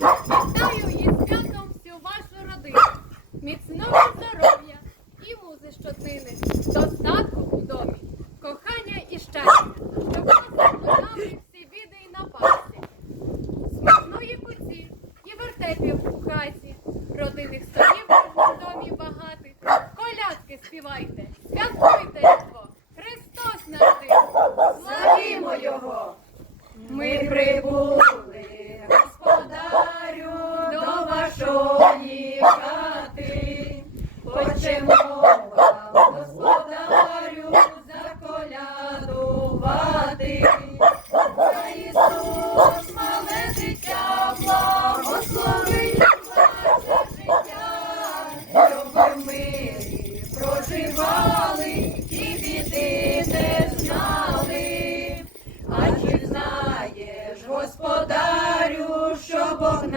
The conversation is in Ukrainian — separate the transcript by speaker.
Speaker 1: Вітаю із святом всю вашу родину. Міцного здоров'я і музи щоднини, достатку у домі, кохання і щастя, щоб вас обладнали всі біди й напасті. Смачної куці і вертепів у хаті, родинних столів в домі багатих. Колядки співайте, святкуйте його, Христос народився.
Speaker 2: Славімо його! Ми прибули, вашої хати. Хочемо господарю, заколядувати. За Ісус, мале дитя, благослови ваше життя, щоб мирі проживали і біди не знали. А чи знаєш, господарю, що Бог